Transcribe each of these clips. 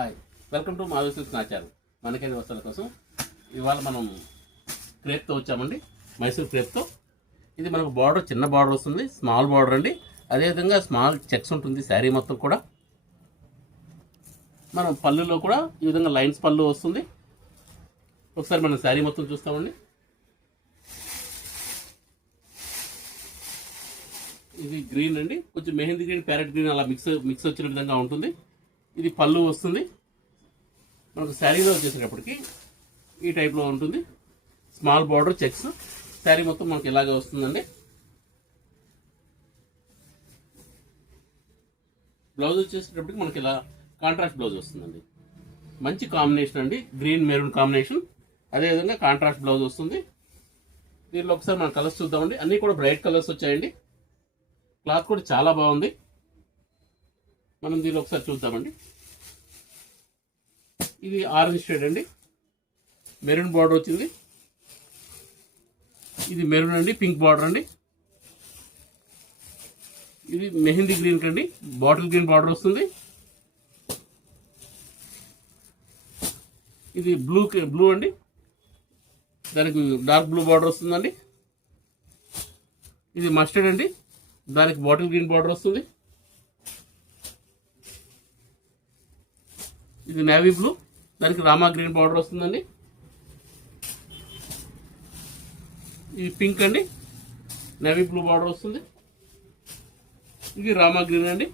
Hi, welcome to Madhav silks నా channel. మనకైన వస్తువుల కోసం ఇవాళ మనం క్రేప్తో వచ్చామండి. మైసూర్ క్రేప్తో. ఇది మనకు బార్డర్ చిన్న బార్డర్ వస్తుంది, స్మాల్ బార్డర్ అండి. అదేవిధంగా స్మాల్ చెక్స్ ఉంటుంది శారీ మొత్తం కూడా. మనం పళ్ళులో కూడా ఈ విధంగా లైన్స్ పళ్ళు వస్తుంది. ఒకసారి మనం శారీ మొత్తం చూస్తామండి. ఇది గ్రీన్ అండి, కొంచెం మెహందీ గ్రీన్, ప్యారెట్ గ్రీన్ అలా మిక్స్ వచ్చిన విధంగా ఉంటుంది. ఇది పళ్ళు వస్తుంది. మనకు శారీలో వచ్చేసేటప్పటికి ఈ టైప్లో ఉంటుంది. స్మాల్ బార్డర్ చెక్స్, శారీ మొత్తం మనకి ఇలాగే వస్తుందండి. బ్లౌజ్ వచ్చేసేటప్పటికి మనకి ఇలా కాంట్రాస్ట్ బ్లౌజ్ వస్తుందండి. మంచి కాంబినేషన్ అండి, గ్రీన్ మెరూన్ కాంబినేషన్. అదేవిధంగా కాంట్రాస్ట్ బ్లౌజ్ వస్తుంది. దీనిలో ఒకసారి మనం కలర్స్ చూద్దామండి. అన్నీ కూడా బ్రైట్ కలర్స్ వచ్చాయండి. క్లాత్ కూడా చాలా బాగుంది. మనం దీనిలో ఒకసారి చూద్దామండి. ఇది ఆరెంజ్ షేడ్ అండి, మెరూన్ బార్డర్ వచ్చింది. ఇది మెరూన్ అండి, పింక్ బార్డర్ అండి. ఇది మెహందీ గ్రీన్ కండి, బాటిల్ గ్రీన్ బార్డర్ వస్తుంది. ఇది బ్లూ అండి, దానికి డార్క్ బ్లూ బార్డర్ వస్తుందండి. ఇది మస్టర్డ్ అండి, దానికి బాటిల్ గ్రీన్ బార్డర్ వస్తుంది. ఇది నేవీ బ్లూ, దానికి రామా గ్రీన్ బార్డర్ వస్తుందండి. ఇది పింక్ అండి, నేవీ బ్లూ బార్డర్ వస్తుంది. ఇది రామా గ్రీన్ అండి.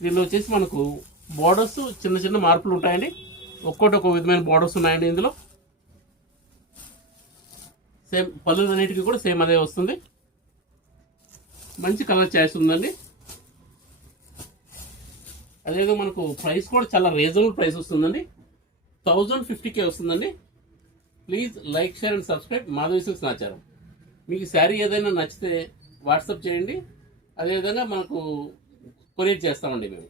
దీనిలో వచ్చేసి మనకు బార్డర్స్ చిన్న చిన్న మార్పులు ఉంటాయండి. ఒక్కోటి ఒక విధమైన బార్డర్స్ ఉన్నాయండి. ఇందులో సేమ్ పళ్ళులన్నిటికీ కూడా సేమ్ అదే వస్తుంది. మంచి కలర్ చాయిస్ ఉందండి. అదేవిధంగా మనకు ప్రైస్ కూడా చాలా రీజనబుల్ ప్రైస్ వస్తుందండి. 1050K వస్తుందండి. Please like, share and subscribe Madhav silks నా ఛానల్. మీకు శారీ ఏదైనా నచ్చితే వాట్సాప్ చేయండి. అదేవిధంగా మనకు కొరియర్ చేస్తామండి మేము.